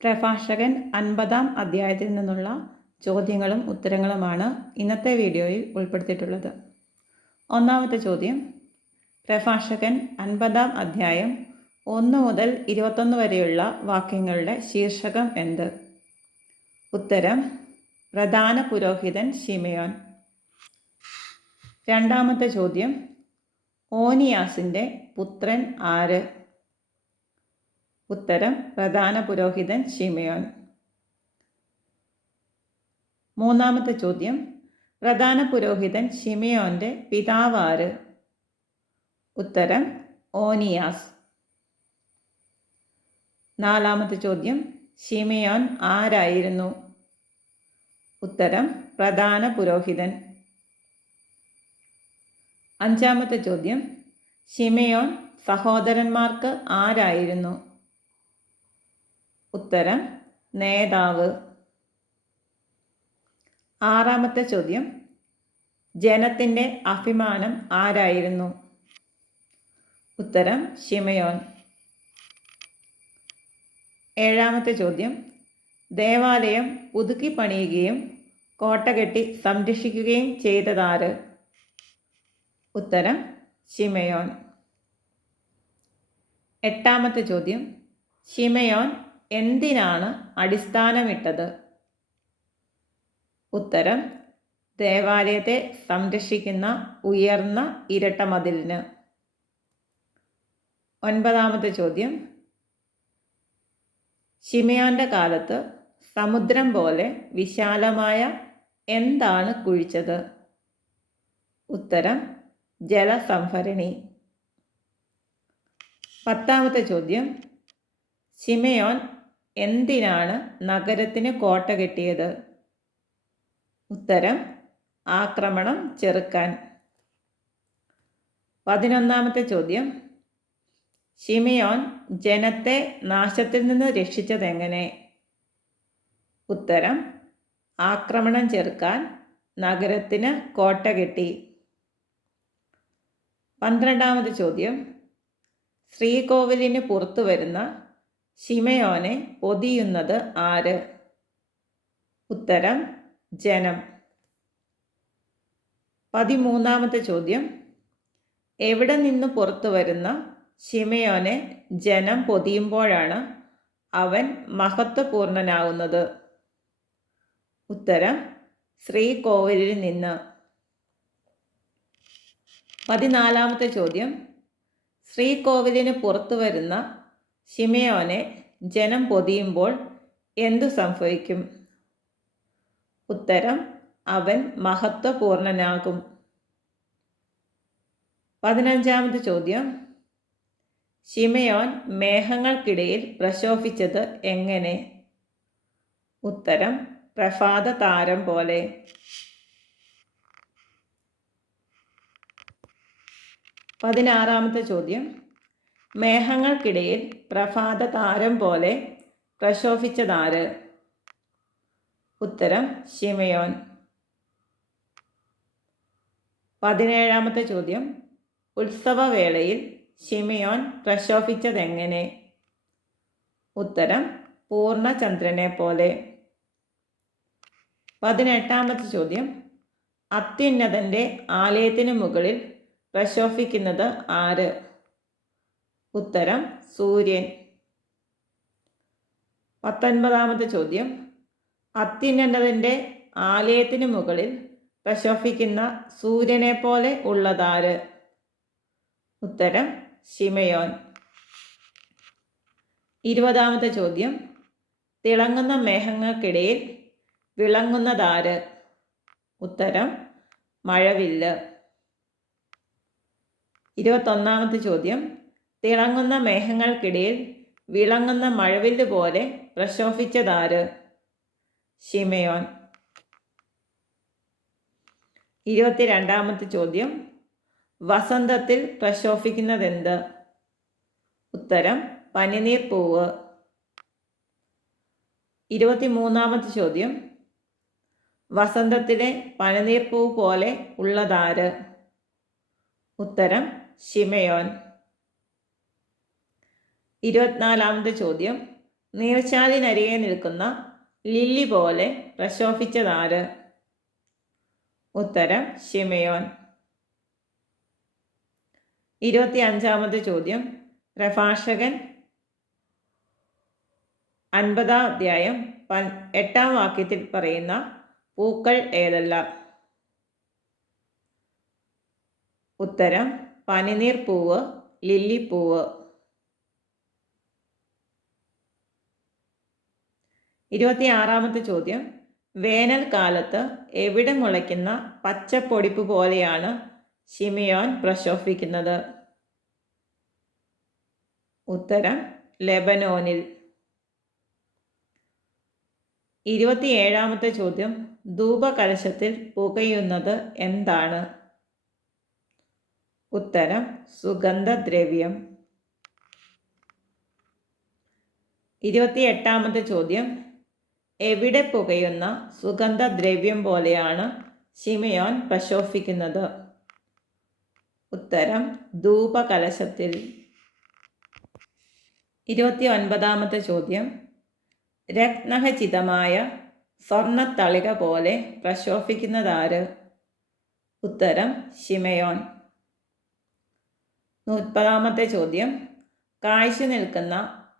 പ്രഭാഷകൻ 50-ാം അധ്യായത്തിൽ നിന്നുള്ള ചോദ്യങ്ങളും ഉത്തരങ്ങളുമാണ് ഇന്നത്തെ വീഡിയോയിൽ ഉൾപ്പെടുത്തിയിട്ടുള്ളത്. ഒന്നാമത്തെ ചോദ്യം, പ്രഭാഷകൻ 50-ാം അധ്യായം 1 മുതൽ 21 വരെയുള്ള വാക്യങ്ങളുടെ ശീർഷകം എന്ത്? ഉത്തരം: പ്രധാന പുരോഹിതൻ ശിമെയോൻ. രണ്ടാമത്തെ ചോദ്യം, ഓനിയാസിൻ്റെ പുത്രൻ ആര്? ഉത്തരം: പ്രധാന പുരോഹിതൻ ശിമെയോൻ. മൂന്നാമത്തെ ചോദ്യം, പ്രധാന പുരോഹിതൻ ശിമെയോൻ്റെ പിതാവ് ആര്? ഉത്തരം: ഓനിയാസ്. നാലാമത്തെ ചോദ്യം, ശിമെയോൻ ആരായിരുന്നു? ഉത്തരം: പ്രധാന പുരോഹിതൻ. അഞ്ചാമത്തെ ചോദ്യം, ശിമെയോൻ സഹോദരന്മാർക്ക് ആരായിരുന്നു? ഉത്തരം: നേതാവ്. ആറാമത്തെ ചോദ്യം, ജനത്തിൻ്റെ അഭിമാനം ആരായിരുന്നു? ഉത്തരം: ശിമെയോൻ. ഏഴാമത്തെ ചോദ്യം, ദേവാലയം പുതുക്കി പണിയുകയും കോട്ട കെട്ടി സംരക്ഷിക്കുകയും ചെയ്തതാര്? ഉത്തരം: ശിമെയോൻ. എട്ടാമത്തെ ചോദ്യം, ശിമെയോൻ എന്തിനാണ് അടിസ്ഥാനമിട്ടത്? ഉത്തരം: ദേവാലയത്തെ സംരക്ഷിക്കുന്ന ഉയർന്ന ഇരട്ട മതിലിന്. ഒൻപതാമത്തെ ചോദ്യം, ശിമെയോൻ്റെ കാലത്ത് സമുദ്രം പോലെ വിശാലമായ എന്താണ് കുഴിച്ചത്? ഉത്തരം: ജലസംഭരണി. പത്താമത്തെ ചോദ്യം, ശിമെയോൻ എന്തിനാണ് നഗരത്തിന് കോട്ട കെട്ടിയത്? ഉത്തരം: ആക്രമണം ചെറുക്കാൻ. 11ാമത്തെ ചോദ്യം, ശിമെയോൻ ജനത്തെ നാശത്തിൽ നിന്ന് രക്ഷിച്ചതെങ്ങനെ? ഉത്തരം: ആക്രമണം ചെറുക്കാൻ നഗരത്തിന് കോട്ട കെട്ടി. 12ാമത്തെ ചോദ്യം, ശ്രീകോവിലിന് പുറത്തു വരുന്ന ശിമെയോനെ പൊതിയുന്നത് ആര്? ഉത്തരം: ജനം. 13ാമത്തെ ചോദ്യം, എവിടെ നിന്ന് പുറത്തു വരുന്ന ശിമെയോനെ ജനം പൊതിയുമ്പോഴാണ് അവൻ മഹത്വപൂർണനാകുന്നത്? ഉത്തരം: ശ്രീകോവിലിൽ നിന്ന്. 14ാമത്തെ ചോദ്യം, ശ്രീകോവിലിന് പുറത്തു വരുന്ന ശിമെയോനെ ജനം പൊതിയുമ്പോൾ എന്തു സംഭവിക്കും? ഉത്തരം: അവൻ മഹത്വപൂർണനാകും. 15ാമത്തെ ചോദ്യം, ശിമെയോൻ മേഘങ്ങൾക്കിടയിൽ പ്രശോഭിച്ചത് എങ്ങനെ? ഉത്തരം: പ്രഭാത താരം പോലെ. 16ാമത്തെ ചോദ്യം, മേഘങ്ങൾക്കിടയിൽ പ്രഭാത താരം പോലെ പ്രശോഭിച്ചതാര്? ഉത്തരം: ശിമെയോൻ. 17ാമത്തെ ചോദ്യം, ഉത്സവവേളയിൽ ശിമെയോൻ പ്രശോഭിച്ചതെങ്ങനെ? ഉത്തരം: പൂർണ്ണചന്ദ്രനെ പോലെ. 18ാമത്തെ ചോദ്യം, അത്യുന്നതൻ്റെ ആലയത്തിന് മുകളിൽ പ്രശോഭിക്കുന്നത് ആര്? ഉത്തരം: സൂര്യൻ. 19ാമത്തെ ചോദ്യം, അത്യുന്നതൻ്റെ ആലയത്തിന് മുകളിൽ പ്രശോഭിക്കുന്ന സൂര്യനെ പോലെ ഉള്ളതാര്? ഉത്തരം: ശിമെയോൻ. 20ാമത്തെ ചോദ്യം, തിളങ്ങുന്ന മേഘങ്ങൾക്കിടയിൽ വിളങ്ങുന്നതാര്? ഉത്തരം: മഴവില്ല്. 21ാമത്തെ ചോദ്യം, തിളങ്ങുന്ന മേഘങ്ങൾക്കിടയിൽ വിളങ്ങുന്ന മഴവില്ല് പോലെ പ്രശോഭിച്ചതാര്? ശിമെയോൻ. 22ാമത്തെ ചോദ്യം, വസന്തത്തിൽ പ്രശോഭിക്കുന്നതെന്ത്? ഉത്തരം: പനിനീർ പൂവ്. 23ാമത്തെ ചോദ്യം, വസന്തത്തിലെ പനിനീർ പൂവ് പോലെ ഉള്ളതാര്? ഉത്തരം: ശിമെയോൻ. 24ാമത്തെ ചോദ്യം, നീർച്ചാലിനരികെ നിൽക്കുന്ന ലില്ലി പോലെ പ്രശോഭിച്ചതാര്? ഉത്തരം ശിമയോൻ. 25-ാമത്തെ ചോദ്യം. പ്രഭാഷകൻ 50-ാം അധ്യായം 8-ാം വാക്യത്തിൽ പറയുന്ന പൂക്കൾ ഏതെല്ലാം? ഉത്തരം പനിനീർ പൂവ്, ലില്ലിപ്പൂവ്. 26-ാമത്തെ ചോദ്യം. വേനൽക്കാലത്ത് എവിടെ മുളയ്ക്കുന്ന പച്ചപ്പൊടിപ്പ് പോലെയാണ് ശിമയോൻ പ്രശോഭിക്കുന്നത്? ഉത്തരം ലെബനോനിൽ. 27-ാമത്തെ ചോദ്യം. ധൂപകലശത്തിൽ പുകയുന്നത് എന്താണ്? ഉത്തരം സുഗന്ധദ്രവ്യം. 28-ാമത്തെ ചോദ്യം. എവിടെ പുകയുന്ന സുഗന്ധദ്രവ്യം പോലെയാണ് ശിമയോൻ പ്രശോഭിക്കുന്നത്? ഉത്തരം ധൂപകലശത്തിൽ. 29-ാമത്തെ ചോദ്യം. രത്നഖചിതമായ സ്വർണത്തളിക പോലെ പ്രശോഭിക്കുന്നതാര്? ഉത്തരം ശിമയോൻ. 30-ാമത്തെ ചോദ്യം. കാഴ്ച നിൽക്കുന്ന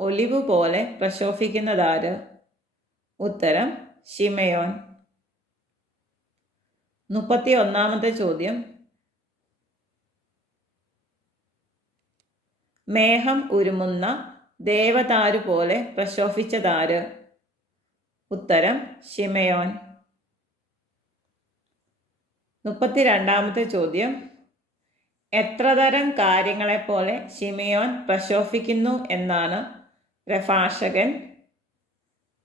ഒലിവ് പോലെ പ്രശോഭിക്കുന്നതാര്? ഉത്തരം ശിമയോൻ. 31-ാമത്തെ ചോദ്യം. മേഘം ഉരുമുന്ന ദേവദാരു പോലെ പ്രശോഭിച്ചതാര്? ഉത്തരം ശിമയോൻ. 32-ാമത്തെ ചോദ്യം. എത്ര തരം കാര്യങ്ങളെപ്പോലെ ശിമയോൻ പ്രശോഭിക്കുന്നു എന്നാണ് പ്രഭാഷകൻ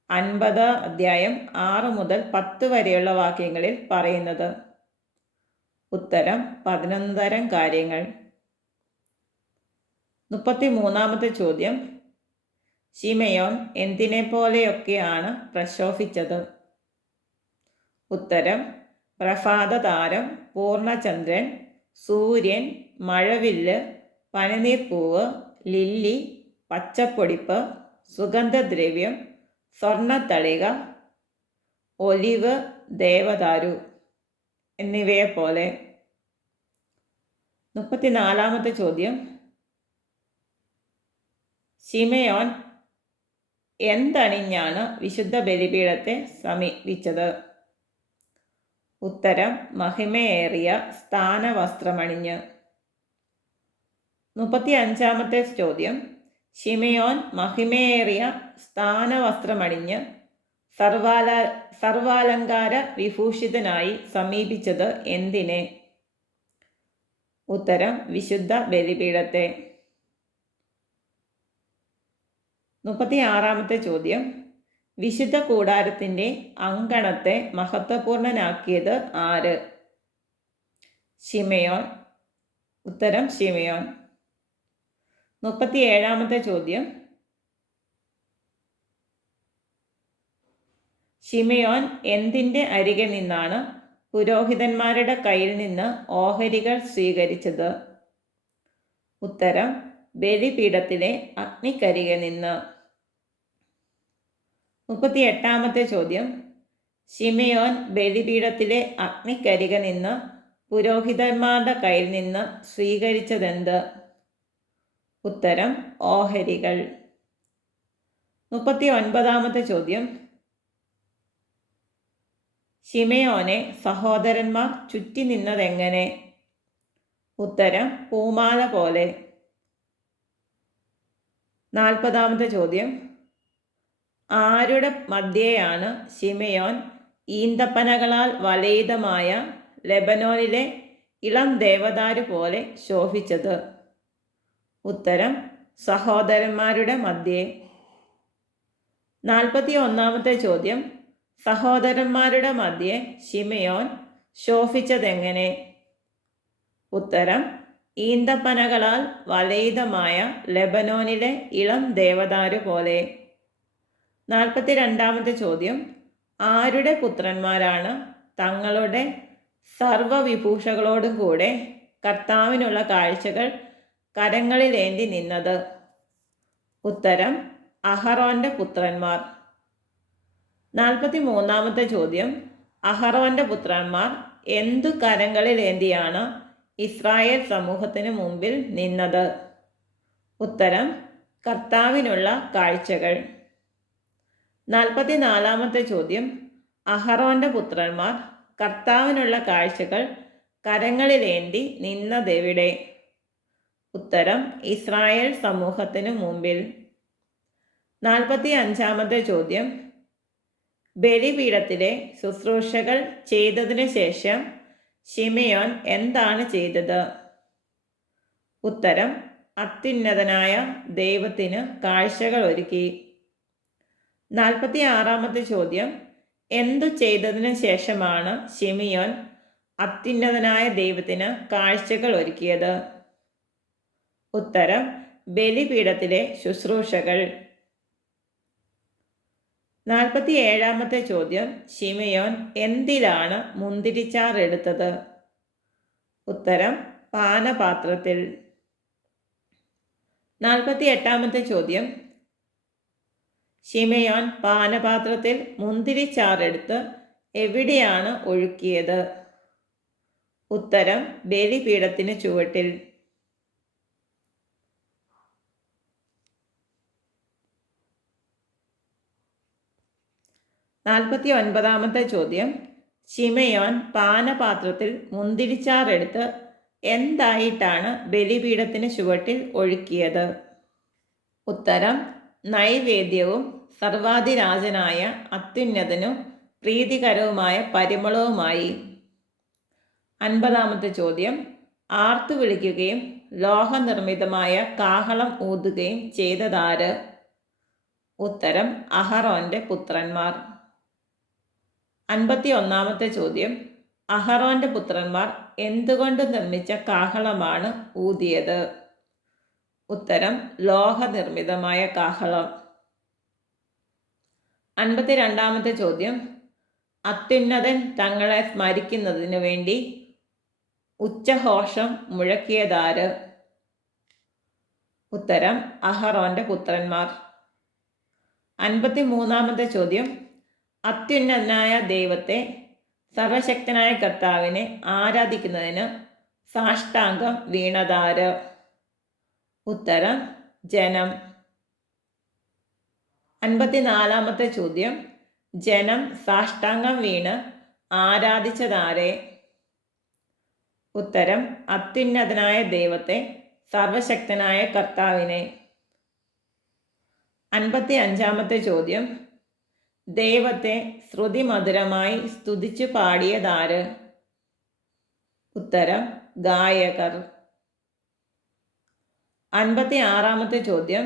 50 അധ്യായം 6 മുതൽ 10 വരെയുള്ള വാക്യങ്ങളിൽ പറയുന്നത്? ഉത്തരം 11 തരം കാര്യങ്ങൾ. 33-ാമത്തെ ചോദ്യം. ശിമയോൻ എന്തിനെ പോലെയൊക്കെയാണ് പ്രശോഭിച്ചത്? ഉത്തരം പ്രഭാതതാരം, പൂർണ്ണചന്ദ്രൻ, സൂര്യൻ, മഴവില്ല്, പനിനീർപ്പൂവ്, ലില്ലി, പച്ചപ്പൊടിപ്പ്, സുഗന്ധദ്രവ്യം, സ്വർണത്തളിക, ഒലിവ്, ദേവദാരു എന്നിവയെപ്പോലെ. 34-ാമത്തെ ചോദ്യം. ശിമയോൻ എന്തണിഞ്ഞാണ് വിശുദ്ധ ബലിപീഠത്തെ സമീപിച്ചത്? ഉത്തരം മഹിമയേറിയ സ്ഥാനവസ്ത്രമണിഞ്ഞ്. 35-ാമത്തെ ചോദ്യം. ശിമയോൻ മഹിമയേറിയ സ്ഥാനവസ്ത്രമണിഞ്ഞ് സർവാലങ്കാര വിഭൂഷിതനായി സമീപിച്ചത് എന്തിനെ? ഉത്തരം വിശുദ്ധ ബലിപീഠത്തെ. 36-ാമത്തെ ചോദ്യം. വിശുദ്ധ കൂടാരത്തിൻ്റെ അങ്കണത്തെ മഹത്വപൂർണനാക്കിയത് ആര്? ശിമയോൻ. ഉത്തരം ശിമയോൻ. 37-ാമത്തെ ചോദ്യം. ശിമയോൻ എന്തിൻ്റെ അരികെ നിന്നാണ് പുരോഹിതന്മാരുടെ കയ്യിൽ നിന്ന് ഓഹരികൾ സ്വീകരിച്ചത്? ഉത്തരം ബലിപീഠത്തിലെ അഗ്നിക്കരികെ നിന്ന്. 38-ാമത്തെ ചോദ്യം. ശിമയോൻ ബലിപീഠത്തിലെ അഗ്നിക്കരികെ നിന്ന് പുരോഹിതന്മാരുടെ കയ്യിൽ നിന്ന് സ്വീകരിച്ചതെന്ത്? ഉത്തരം ഓഹരികൾ. 39-ാമത്തെ ചോദ്യം. ശിമയോനെ സഹോദരന്മാർ ചുറ്റി നിന്നതെങ്ങനെ? ഉത്തരം പൂമാല പോലെ. 40-ാമത്തെ ചോദ്യം. ആരുടെ മധ്യേയാണ് ശിമയോൻ ഈന്തപ്പനകളാൽ വലയിതമായ ലെബനോനിലെ ഇളം ദേവദാരു പോലെ ശോഭിച്ചത്? ഉത്തരം സഹോദരന്മാരുടെ മധ്യേ. 41-ാമത്തെ ചോദ്യം. സഹോദരന്മാരുടെ മധ്യേ ശിമയോൻ ശോഭിച്ചതെങ്ങനെ? ഉത്തരം ഈന്തപ്പനകളാൽ വലയിതമായ ലെബനോനിലെ ഇളം ദേവദാരു പോലെ. 42-ാമത്തെ ചോദ്യം. ആരുടെ പുത്രന്മാരാണ് തങ്ങളുടെ സർവവിഭൂഷകളോടും കൂടെ കർത്താവിനുള്ള കാഴ്ചകൾ കരങ്ങളിലേന്തി നിന്നത്? ഉത്തരം അഹറോന്റെ പുത്രന്മാർ. 43 ചോദ്യം, അഹറോന്റെ പുത്രന്മാർ എന്തു കരങ്ങളിലേന്തിയാണ് ഇസ്രായേൽ സമൂഹത്തിന് മുമ്പിൽ നിന്നത്? ഉത്തരം, കർത്താവിനുള്ള കാഴ്ചകൾ. 44 ചോദ്യം, അഹറോന്റെ പുത്രന്മാർ കർത്താവിനുള്ള കാഴ്ചകൾ കരങ്ങളിലേന്തി നിന്നതെവിടെ? ഉത്തരം, ഇസ്രായേൽ സമൂഹത്തിനു മുമ്പിൽ. 45 ചോദ്യം, ബലിപീഠത്തിലെ ശുശ്രൂഷകൾ ചെയ്തതിനു ശേഷം ശിമെയോൻ എന്താണ് ചെയ്തത്? ഉത്തരം, അത്യുന്നതനായ ദൈവത്തിന് കാഴ്ചകൾ ഒരുക്കി. 46 ചോദ്യം, എന്തു ചെയ്തതിനു ശേഷമാണ് ശിമെയോൻ അത്യുന്നതനായ ദൈവത്തിന് കാഴ്ചകൾ ഒരുക്കിയത്? ഉത്തരം, ബലിപീഠത്തിലെ ശുശ്രൂഷകൾ. 47 ചോദ്യം, ശിമെയോൻ എന്തിലാണ് മുന്തിരിച്ചാർ എടുത്തത്? ഉത്തരം, പാനപാത്രത്തിൽ. 48 ചോദ്യം, ശിമെയോൻ പാനപാത്രത്തിൽ മുന്തിരിച്ചാറെടുത്ത് എവിടെയാണ് ഒഴുക്കിയത്? ഉത്തരം, ബലിപീഠത്തിന് ചുവട്ടിൽ. 49 ചോദ്യം, ശിമെയോൻ പാനപാത്രത്തിൽ മുന്തിരിച്ചാറെടുത്ത് എന്തായിട്ടാണ് ബലിപീഠത്തിന് ചുവട്ടിൽ ഒഴുക്കിയത്? ഉത്തരം, നൈവേദ്യവും സർവാധിരാജനായ അത്യുന്നതനും പ്രീതികരവുമായ പരിമളവുമായി. 50 ചോദ്യം, ആർത്തു വിളിക്കുകയും ലോഹനിർമ്മിതമായ കാഹളം ഊതുകയും ചെയ്തതാര്? ഉത്തരം, അഹറോന്റെ പുത്രന്മാർ. 51 ചോദ്യം, അഹറോന്റെ പുത്രന്മാർ എന്തുകൊണ്ട് നിർമ്മിച്ച കാഹളമാണ് ഊതിയത്? ഉത്തരം, ലോഹനിർമ്മിതമായ കാഹളം. 52 ചോദ്യം, അത്യുന്നതൻ തങ്ങളെ സ്മരിക്കുന്നതിനു വേണ്ടി ഉച്ചഘോഷം മുഴക്കിയതാര്? ഉത്തരം, അഹറോന്റെ പുത്രന്മാർ. 53 ചോദ്യം, അത്യുന്നതനായ ദൈവത്തെ, സർവശക്തനായ കർത്താവിനെ ആരാധിക്കുന്നതിന് സാഷ്ടാംഗം വീണതാര്? ഉത്തരം, ജനം. 54 ചോദ്യം, ജനം സാഷ്ടാംഗം വീണ് ആരാധിച്ചതാരെ? ഉത്തരം, അത്യുന്നതനായ ദൈവത്തെ, സർവശക്തനായ കർത്താവിനെ. 55 ചോദ്യം, ദൈവത്തെ ശ്രുതിമധുരമായി സ്തുതിച്ചു പാടിയതാര്? ഉത്തരം, ഗായകർ. 56 ചോദ്യം,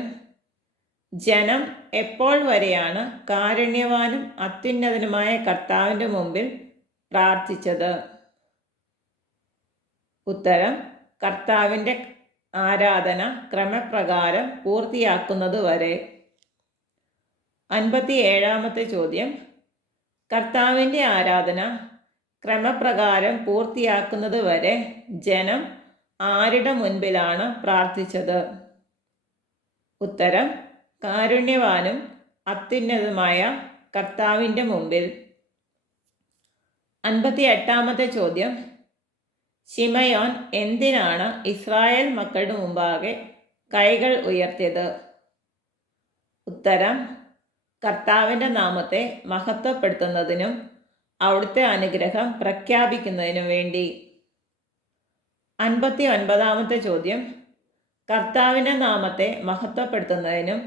ജനം എപ്പോൾ വരെയാണ് കാരുണ്യവാനും അത്യുന്നതനുമായ കർത്താവിൻ്റെ മുമ്പിൽ പ്രാർത്ഥിച്ചത്? ഉത്തരം, കർത്താവിൻ്റെ ആരാധന ക്രമപ്രകാരം പൂർത്തിയാക്കുന്നത് വരെ. 57 ചോദ്യം, കർത്താവിൻ്റെ ആരാധന ക്രമപ്രകാരം പൂർത്തിയാക്കുന്നത് വരെ ജനം ആരുടെ മുൻപിലാണ് പ്രാർത്ഥിച്ചത്? ഉത്തരം, കാരുണ്യവാനും അത്യുന്നതമായ കർത്താവിൻ്റെ മുമ്പിൽ. 58 ചോദ്യം, ശിമെയോൻ എന്തിനാണ് ഇസ്രായേൽ മക്കളുടെ മുമ്പാകെ കൈകൾ ഉയർത്തിയത്? ഉത്തരം, കർത്താവിൻ്റെ നാമത്തെ മഹത്വപ്പെടുത്തുന്നതിനും അവിടുത്തെ അനുഗ്രഹം പ്രഖ്യാപിക്കുന്നതിനും വേണ്ടി. 59 ചോദ്യം, കർത്താവിൻ്റെ നാമത്തെ മഹത്വപ്പെടുത്തുന്നതിനും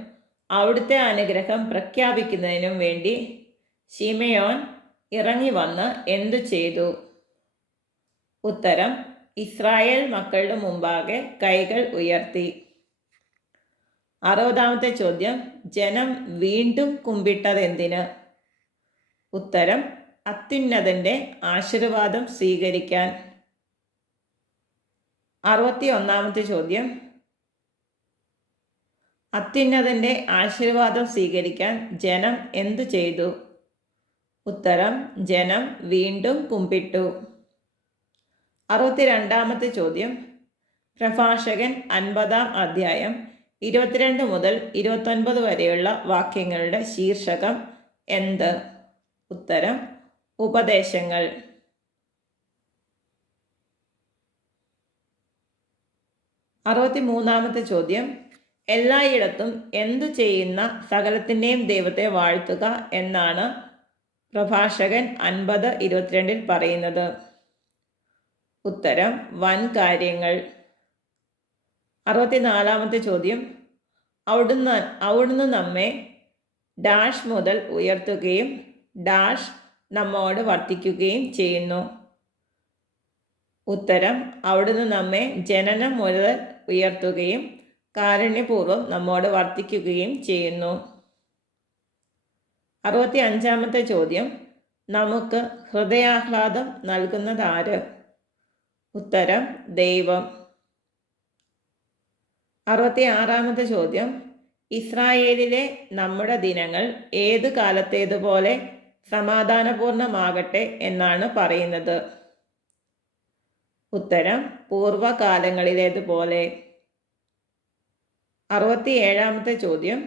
അവിടുത്തെ അനുഗ്രഹം പ്രഖ്യാപിക്കുന്നതിനും വേണ്ടി ശിമെയോൻ ഇറങ്ങി വന്ന് എന്തു ചെയ്തു? ഉത്തരം, ഇസ്രായേൽ മക്കളുടെ മുമ്പാകെ കൈകൾ ഉയർത്തി. 60 ചോദ്യം, ജനം വീണ്ടും കുമ്പിട്ടതെന്തിന്? ഉത്തരം, അത്യുന്നതൻ്റെ ആശീർവാദം സ്വീകരിക്കാൻ. 61 ചോദ്യം, അത്യുന്നതൻ്റെ ആശീർവാദം സ്വീകരിക്കാൻ ജനം എന്തു ചെയ്തു? ഉത്തരം, ജനം വീണ്ടും കുമ്പിട്ടു. 62 ചോദ്യം, പ്രഭാഷകൻ 50 അധ്യായം 22 മുതൽ 29 വരെയുള്ള വാക്യങ്ങളുടെ ശീർഷകം എന്ത്? ഉത്തരം ഉപദേശങ്ങൾ. 63-ാമത്തെ ചോദ്യം, എല്ലായിടത്തും എന്തു ചെയ്യുന്ന സകലത്തിൻ്റെയും ദൈവത്തെ വാഴ്ത്തുക എന്നാണ് പ്രഭാഷകൻ 50:22 പറയുന്നത്. ഉത്തരം വൻ കാര്യങ്ങൾ. 64-ാമത്തെ ചോദ്യം, അവിടുന്ന് നമ്മെ ഡാഷ് മുതൽ ഉയർത്തുകയും ഡാഷ് നമ്മോട് വർത്തിക്കുകയും ചെയ്യുന്നു. ഉത്തരം അവിടുന്ന് നമ്മെ ജനനം മുതൽ ഉയർത്തുകയും കാരുണ്യപൂർവ്വം നമ്മോട് വർത്തിക്കുകയും ചെയ്യുന്നു. 65-ാമത്തെ ചോദ്യം, നമുക്ക് ഹൃദയാഹ്ലാദം നൽകുന്നതാര്? ഉത്തരം ദൈവം. 66-ാമത്തെ ചോദ്യം, ഇസ്രായേലിലെ നമ്മുടെ ദിനങ്ങൾ ഏതു കാലത്തേതുപോലെ സമാധാനപൂർണമാകട്ടെ എന്നാണ് പറയുന്നത്? ഉത്തരം പൂർവകാലങ്ങളിലേതുപോലെ. 67-ാമത്തെ ചോദ്യം,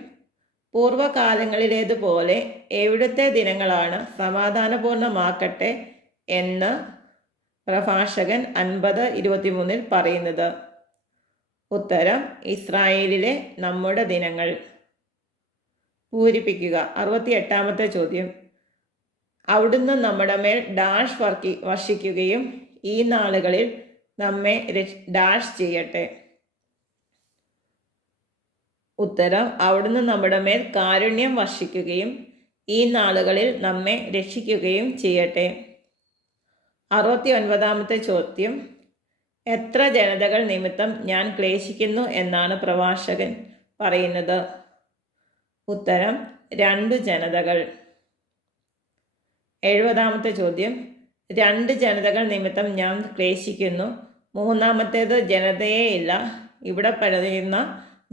പൂർവകാലങ്ങളിലേതുപോലെ എവിടുത്തെ ദിനങ്ങളാണ് സമാധാനപൂർണമാക്കട്ടെ എന്ന് പ്രഭാഷകൻ 50:23 പറയുന്നത്? ഉത്തരം ഇസ്രായേലിലെ നമ്മുടെ ദിനങ്ങൾ. പൂരിപ്പിക്കുക. 68-ാമത്തെ ചോദ്യം, അവിടുന്ന് നമ്മുടെ മേൽ ഡാഷ് വർഷിക്കുകയും ഈ നാളുകളിൽ നമ്മെ ഡാഷ് ചെയ്യട്ടെ. ഉത്തരം അവിടുന്ന് നമ്മുടെ മേൽ കാരുണ്യം വർഷിക്കുകയും ഈ നാളുകളിൽ നമ്മെ രക്ഷിക്കുകയും ചെയ്യട്ടെ. 69-ാമത്തെ ചോദ്യം, എത്ര ജനതകൾ നിമിത്തം ഞാൻ ക്ലേശിക്കുന്നു എന്നാണ് പ്രഭാഷകൻ പറയുന്നത്? ഉത്തരം 2 ജനതകൾ. 70-ാമത്തെ ചോദ്യം, 2 ജനതകൾ നിമിത്തം ഞാൻ ക്ലേശിക്കുന്നു, മൂന്നാമത്തേത് ജനതയേ ഇല്ല, ഇവിടെ പറയുന്ന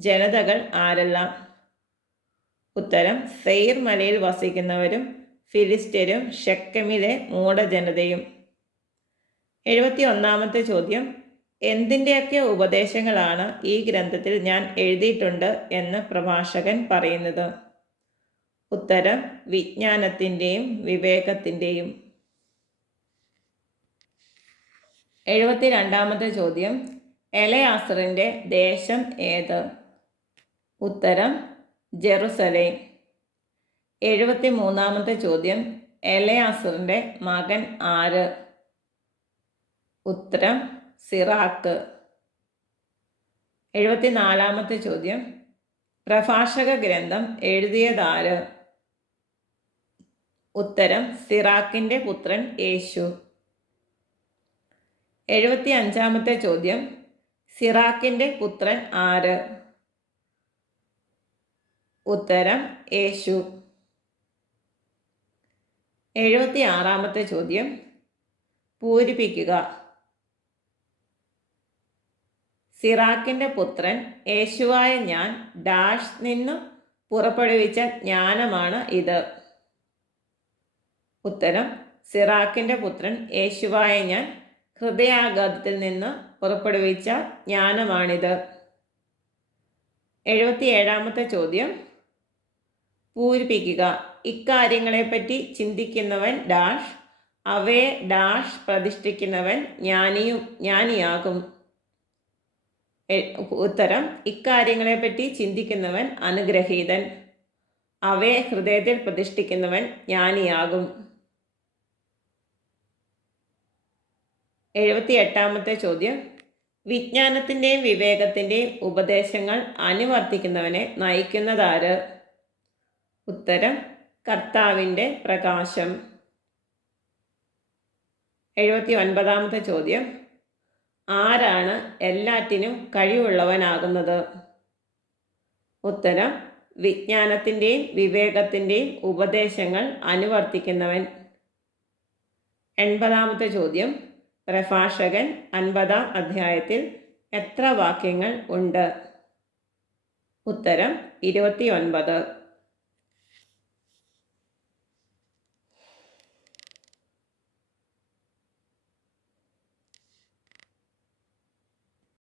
ജനതകൾ ആരെല്ലാം? ഉത്തരം സെയിർ മലയിൽ വസിക്കുന്നവരും ഫിലിസ്ത്യരും ഷെക്കെമിലെ മൂഢജനതയും. 71-ാമത്തെ ചോദ്യം, എന്തിൻ്റെയൊക്കെ ഉപദേശങ്ങളാണ് ഈ ഗ്രന്ഥത്തിൽ ഞാൻ എഴുതിയിട്ടുണ്ട് എന്ന് പ്രഭാഷകൻ പറയുന്നത്? ഉത്തരം വിജ്ഞാനത്തിൻ്റെയും വിവേകത്തിൻ്റെയും. 72-ാമത്തെ ചോദ്യം, എലെയാസറിൻ്റെ ദേശം ഏത്? ഉത്തരം ജെറുസലേം. 73-ാമത്തെ ചോദ്യം, എലെയാസറിൻ്റെ മകൻ ആര്? ഉത്തരം സിറാക്ക്. 74-ാമത്തെ ചോദ്യം, പ്രഭാഷക ഗ്രന്ഥം എഴുതിയതാര്? ഉത്തരം സിറാക്കിൻ്റെ പുത്രൻ യേശു. 75-ാമത്തെ ചോദ്യം, സിറാക്കിൻ്റെ പുത്രൻ ആര്? ഉത്തരം യേശു. 76-ാമത്തെ ചോദ്യം, പൂരിപ്പിക്കുക. സിറാക്കിൻ്റെ പുത്രൻ യേശുവായ ഞാൻ ഡാഷ് നിന്നു പുറപ്പെടുവിച്ച ജ്ഞാനമാണ് ഇത്. ഉത്തരം സിറാക്കിൻ്റെ പുത്രൻ യേശുവായ ഞാൻ ഹൃദയാഘാതത്തിൽ നിന്ന് പുറപ്പെടുവിച്ച ജ്ഞാനമാണിത്. 77-ാമത്തെ ചോദ്യം, പൂരിപ്പിക്കുക. ഇക്കാര്യങ്ങളെപ്പറ്റി ചിന്തിക്കുന്നവൻ ഡാഷ്, അവയെ ഡാഷ് പ്രതിഷ്ഠിക്കുന്നവൻ ജ്ഞാനിയാകും. ഉത്തരം ഇക്കാര്യങ്ങളെപ്പറ്റി ചിന്തിക്കുന്നവൻ അനുഗ്രഹീതൻ, അവയെ ഹൃദയത്തിൽ പ്രതിഷ്ഠിക്കുന്നവൻ ജ്ഞാനിയാകും. 78-ാമത്തെ ചോദ്യം, വിജ്ഞാനത്തിൻ്റെയും വിവേകത്തിൻ്റെയും ഉപദേശങ്ങൾ അനുവർത്തിക്കുന്നവനെ നയിക്കുന്നതാര്? ഉത്തരം കർത്താവിൻ്റെ പ്രകാശം. 79-ാമത്തെ ചോദ്യം, ആരാണ് എല്ലാറ്റിനും കഴിവുള്ളവനാകുന്നത്? ഉത്തരം വിജ്ഞാനത്തിൻ്റെയും വിവേകത്തിൻ്റെയും ഉപദേശങ്ങൾ അനുവർത്തിക്കുന്നവൻ. 80-ാമത്തെ ചോദ്യം, പ്രഭാഷകൻ 50-ാം അധ്യായത്തിൽ എത്ര വാക്യങ്ങൾ ഉണ്ട്? ഉത്തരം 29.